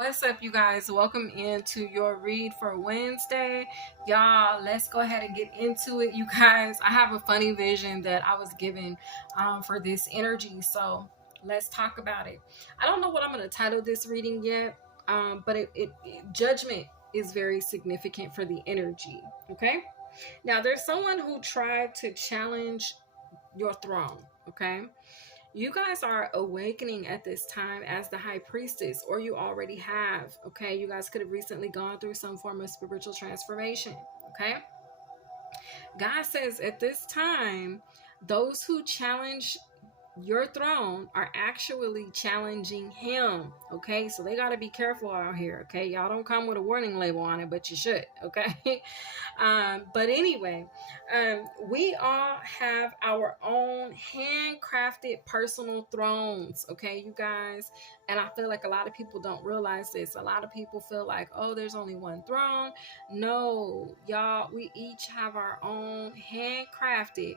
What's up, you guys? Welcome into your read for Wednesday. Y'all, let's go ahead and get into it. You guys, I have a funny vision that I was given for this energy. So let's talk about it. I don't know what I'm going to title this reading yet, but judgment is very significant for the energy. Okay. Now, there's someone who tried to challenge your throne. Okay. You guys are awakening at this time as the high priestess, or you already have. Okay, you guys could have recently gone through some form of spiritual transformation. Okay, God says at this time, those who challenge your throne are actually challenging him. Okay, so they got to be careful out here. Okay, y'all don't come with a warning label on it, but you should. Okay. But anyway, we all have our own handcrafted personal thrones. Okay, you guys. And I feel like a lot of people don't realize this. A lot of people feel like, oh, there's only one throne. No, y'all, we each have our own handcrafted,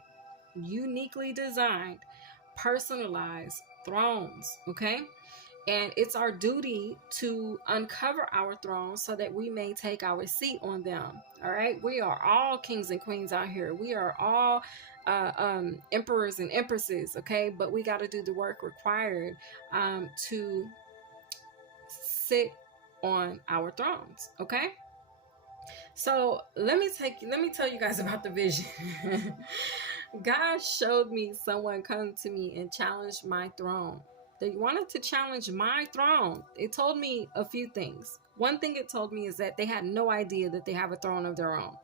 uniquely designed, personalized thrones. Okay, and it's our duty to uncover our thrones so that we may take our seat on them. All right, we are all kings and queens out here. We are all emperors and empresses. Okay, but we got to do the work required to sit on our thrones. Okay, so let me tell you guys about the vision. God showed me someone come to me and challenge my throne. They wanted to challenge my throne. It told me a few things. One thing it told me is that they had no idea that they have a throne of their own.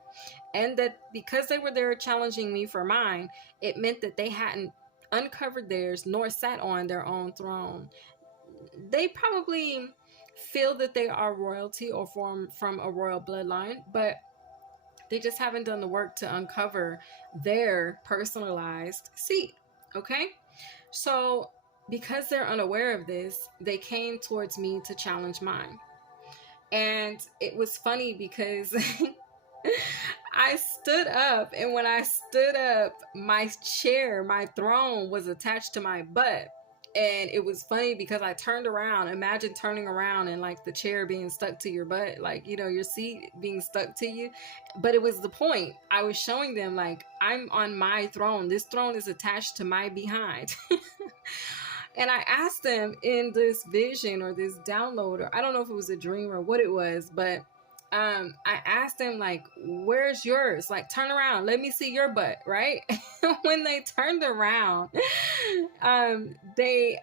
And that because they were there challenging me for mine, it meant that they hadn't uncovered theirs nor sat on their own throne. They probably feel that they are royalty or from a royal bloodline, but they just haven't done the work to uncover their personalized seat. Okay, so because they're unaware of this, they came towards me to challenge mine. And it was funny because I stood up, and when I stood up, my chair, my throne was attached to my butt. And it was funny because I turned around. Imagine turning around and like the chair being stuck to your butt, like, you know, your seat being stuck to you. But it was the point. I was showing them, like, I'm on my throne. This throne is attached to my behind. And I asked them in this vision or this download, or I don't know if it was a dream or what it was, but I asked them, like, where's yours? Like, turn around, let me see your butt, right? When they turned around, they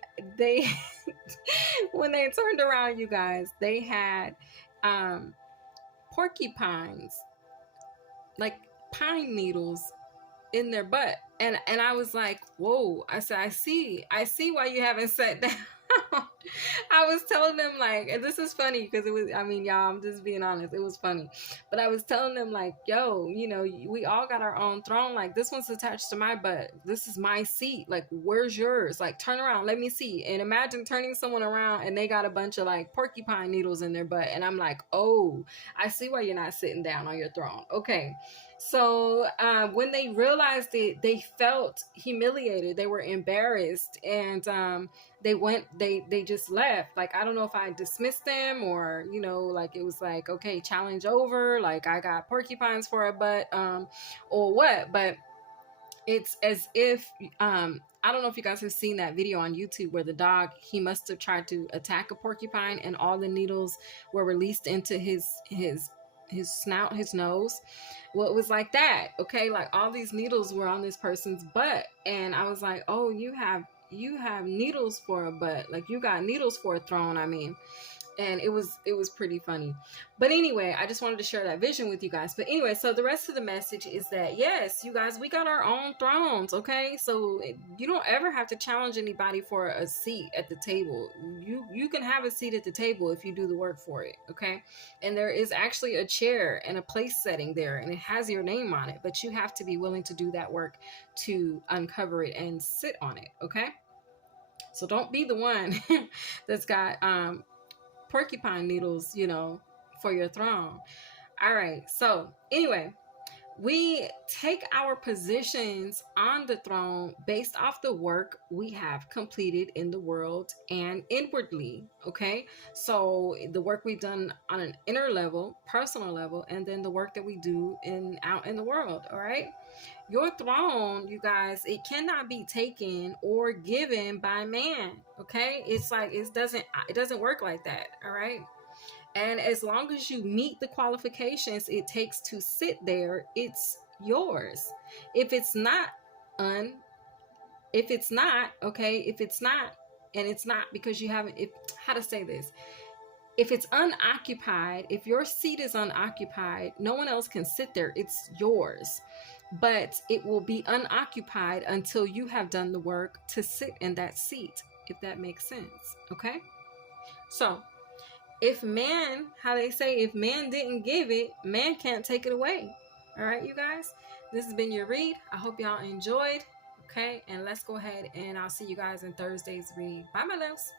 when they turned around, you guys, they had porcupines, like pine needles in their butt. And I was like, whoa. I said, I see why you haven't sat down. I was telling them, like, and this is funny because it was, I mean, y'all, I'm just being honest, it was funny. But I was telling them, like, yo, you know, we all got our own throne. Like, this one's attached to my butt. This is my seat. Like, where's yours? Like, turn around, let me see. And imagine turning someone around and they got a bunch of like porcupine needles in their butt. And I'm like, oh, I see why you're not sitting down on your throne. Okay. So when they realized it, they felt humiliated. They were embarrassed, and they just left. Like, I don't know if I dismissed them, or, you know, like, it was like, okay, challenge over, like, I got porcupines for a butt, or what. But it's as if I don't know if you guys have seen that video on YouTube where the dog, he must have tried to attack a porcupine and all the needles were released into his snout, his nose. Well, it was like that. Okay, like, all these needles were on this person's butt. And I was like, oh, you have needles for a butt. Like, you got needles for a throne, I mean. And it was pretty funny. But anyway, I just wanted to share that vision with you guys. But anyway, so the rest of the message is that, yes, you guys, we got our own thrones. Okay, so you don't ever have to challenge anybody for a seat at the table. You can have a seat at the table if you do the work for it. Okay, and there is actually a chair and a place setting there, and it has your name on it, but you have to be willing to do that work to uncover it and sit on it. Okay, so don't be the one that's got porcupine needles, you know, for your throne. All right, so anyway, We take our positions on the throne based off the work we have completed in the world and inwardly. Okay, so the work we've done on an inner level, personal level, and then the work that we do in out in the world. All right, your throne, you guys, it cannot be taken or given by man. Okay, it's like it doesn't work like that. All right. And as long as you meet the qualifications it takes to sit there, it's yours. If it's not un if it's not, okay, if it's not, and it's not because you haven't, if, how to say this, if it's unoccupied, if your seat is unoccupied, no one else can sit there, it's yours. But it will be unoccupied until you have done the work to sit in that seat, if that makes sense. Okay, so if man, how they say, if man didn't give it, man can't take it away. All right, you guys, this has been your read. I hope y'all enjoyed. Okay, and let's go ahead and I'll see you guys in Thursday's read. Bye, my loves.